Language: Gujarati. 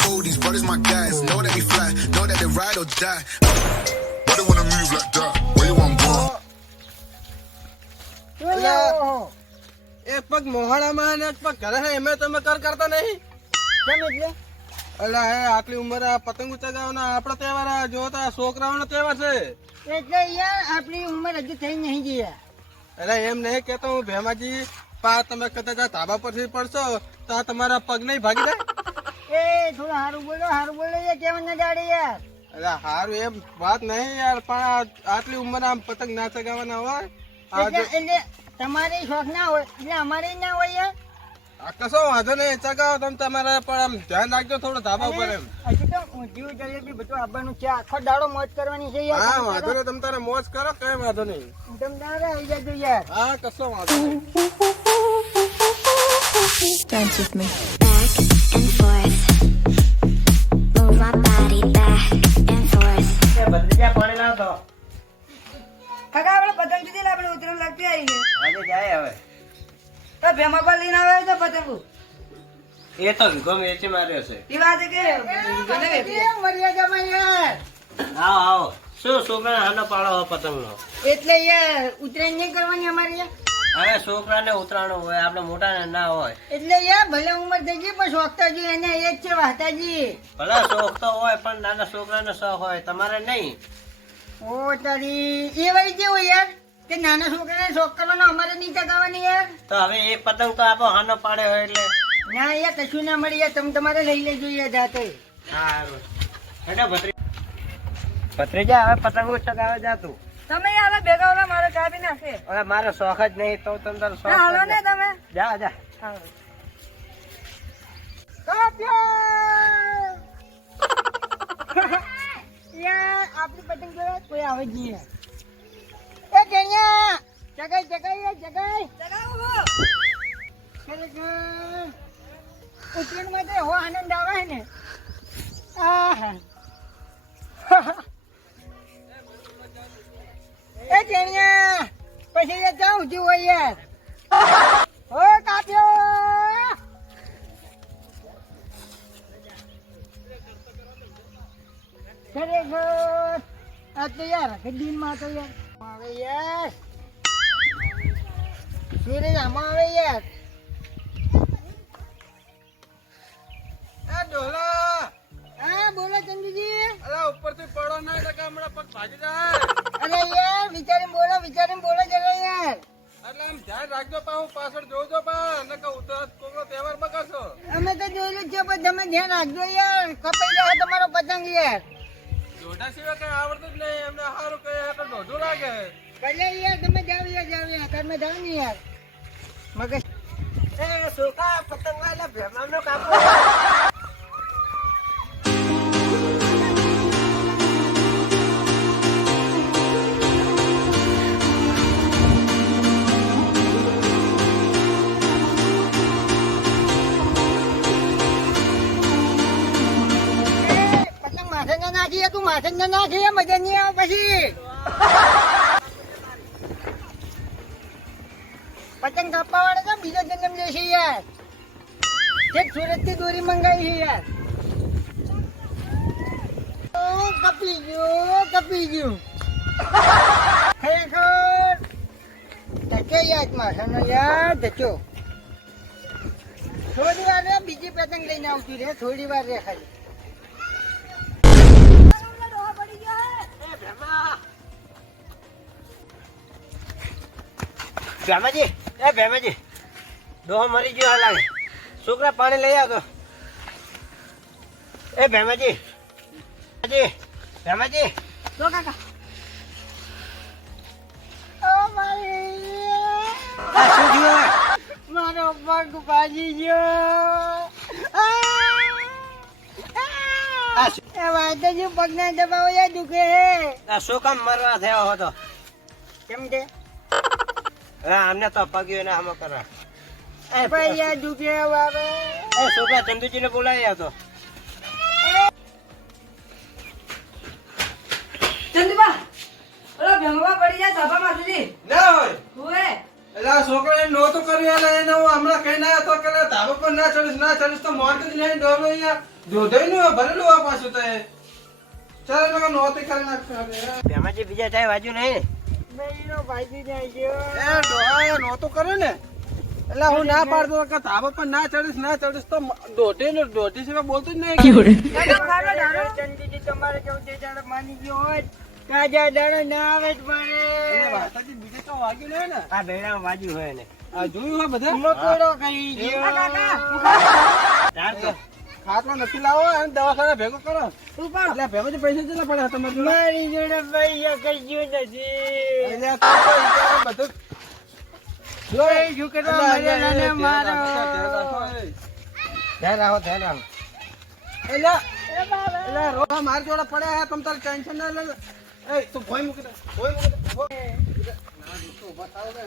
Oh, these brothers my guys. Know that we fly. Know that they ride or die. Why they wanna move like that? Where you want going? એક પગ મોહાણામાં ને એક પગ ઘરે છે એમે તમે કરતા નહીં કેમ એટલે અલા હે આટલી ઉંમરે આ પતંગ ચગાવવાના આપણો તહેવાર આ જો તો આ છોકરાઓનો તહેવાર છે એટલે યાર આપણી ઉંમર હજુ થઈ નહીં ગઈ યાર. એટલે એમ નહીં કેતો હું ભેમાજી તમે કદાચ આ ધાબા પરથી પડશો તો આ તમારા પગ નહીં ભાગી જાય એ થોડું સારું બોલો યાર કેવું ના જાડે યાર. એટલે સારું એમ વાત નહીં યાર પણ આટલી ઉંમરે આમ પતંગ ના ચગાવવાના હોય આ જો- એટલે તમારે શોખ ના હોય એટલે અમારે ના હોય યાર. આ કશો વાંધો નહીં ચગાવો તમે તમારે પણ આમ ધ્યાન રાખજો થોડું ધાબા ઉપર એમ હજી તો ઊંધિયું જલેબી બધું આવવાનું છે આખો દાડો મોજ કરવાની છે યાર. હા વાંધો નહીં તમે તારે મોજ કરો કઈ વાંધો નહીં તમે તારે આવી જાજો યાર. હા કશો વાંધો નહીં Dance with me. Back and forth. Move my body back and forth. કાકા આપણે પતંગ સુધી આપણે ઉતરણ લાગતી આવી ગઈ. આજે જાય હવે તો ભેમા પર લઈને આવે તો પતંગ એ તો વિગો મેચી માર્યો છે એ વાત છે કે મર્યાદામાં યાર. આવો આવો શું છોકરાને હાનો પાડો હોય પતંગનો એટલે યાર ઉતરાયણ નહીં કરવાની અમારી યાર. હવે છોકરાને ઉતરાણું હોય આપણે મોટાને ના હોય એટલે યાર ભલે ઉંમર થઈ ગઈ પણ શોખતાજી એને એ જ છે વાહતાજી. ભલે શોખ તો હોય પણ નાના છોકરાને શોખ હોય તમારે નહીં ઓ તારી એ વળી કેવું યાર કે નાના છોકરાને શોખ કરવાનો અમારે નહીં ચગાવવાની યાર. તો હવે એ પતંગ તો આપો હાનો પાડે હોય એટલે ના યાર કશું ના મળી યાર તમે તમારે લઈ લેજો યાર જાતે. સારું હેડો ભત્રીજા હવે પતંગ ચગાવે જાતું તમે યાર ભેગા ઓલા મારો કાપી નાખે. હવે મારો શોખ જ નહીં તો તમે તારો શોખ હાલો ને કરજો. તમે જા જા યાર આપણી પતંગ જોડે કોઈ આવે જ નહીં યાર. એ જણ્યા જગાઈ યાર જગાઈ ખરેખર ઉત્તરાયણ માટે એવો આનંદ આવે ને. આહા. એ જણ્યા પછી યાર જાઉં છું હોય યાર. ઓ કાપ્યો ખરેખર આ તો યાર દિનમાં તો યાર આવે યાર સૂરજ આમાં આવે યાર. એ ડોલા હા બોલો ચંદુજી. અરે ઉપરથી પડો ના એટલે કે હમણાં પગ ભાગી જાય અરે યાર વિચારીને બોલો જરા યાર. એટલે આમ ધ્યાન રાખજો પાછું પાછળ જોજો પા નકર ઉતરાત કોકનો તહેવાર બગાડશો અમે તો જોયેલું જ છે પણ તમે ધ્યાન રાખજો યાર કપાઈ જાય તમારો પતંગ યાર. દોઢા સિવાય કઈ આવડતું જ નહીં એમને સારું કહે એટલે દોઢું લાગે ભલે યાર તમે જાવ યાર તમે જાવ ને યાર મગજ એ છોકરા પતંગ વાળા ભેમાનો કાપો પતંગ માથે ના નાખીએ તું માથે ના નાખીએ મજા નહીં આવે પછી. પતંગ કાપવા વાળા તો બીજો જન્મ લેશે યાર. એક સુરત થી દોરી મંગાવી છે યાર. ઓ, કપી ગયું ખરેખર ધકે યાદ માથાનો યાર ધચો. થોડી વાર રે બીજી પતંગ લઈને આવતી રે થોડી વાર રે ખાલી. ભેમાજી ડોહો મરી ગયો લાગે છોકરા પાણી લઈ આવતો એ ભેમાજી જો કાકા ઓ મારી આ શું થયું મારો પગ ભાજી ગયો. આ શું- એ વાત જ પગ ના દબાવો યાર દુખે. આ શું કામ મરવા થયો હતો કેમ છે હા અમને તો પગ્યું ને આમ કરવા ભાઈ યાર દુખે બાબા. એ છોકરા ચંદુજીને બોલાવી આવતો ચંદુબા ઓલો ભેમવા પડી જાય સભામાં સુધી ના હોય હોય એટલે આ છોકરાએ નહોતું કર્યું એટલે એને હું હમણાં કઈ ના હતો કે ધાબા પર ના ચડીશ તો મોરતું જ નહીં ડોબો અહીંયા ધોધાઈનું ભરેલું આ પાછું તો એ. ચાલ લોકો નહોતી કરી નાખશે ભેમાજી બીજા ચાય વાજુ નહીં ભાઈનો ભાઈજી જાય ગયો. એ ડોહા નહોતું કર્યું ને એટલે હું ના પાડતો કે ધાબા પર ના ચડીશ તો દોઢી સિવાય બોલતું જ નહીં. ચંદીજી તમારે કેવું છે જાણે માની ગયો હોય કાજા દાડો ના આવે જ એટલે મને વાર્તાજી બીજે તો વાગ્યું નહીં ને આ બેડા વાજુ હોય ને આ જોયું હોય બધા મકોડો ખાઈ ગયો. ચાર તો ખાટલો નથી લાવો અને દવાખાના ભેગો કરો તું પણ એટલે ભેગો પૈસા કેટલા પડ્યા તમારે જોડે? મારી જોડે પૈસા કઈ ગયું નથી. એટલે આ તો ઈ બધું જો એ છોકરા મરેલા ને મારો. ધ્યાન રાખો એટલે રોવા મારી જોડે પડ્યા હે, તમ તારે ટેન્શન ના લે. એ તું ભોય મૂકી દે, ભોય મૂકી દે. ના, તું ઊભા થાવ ને.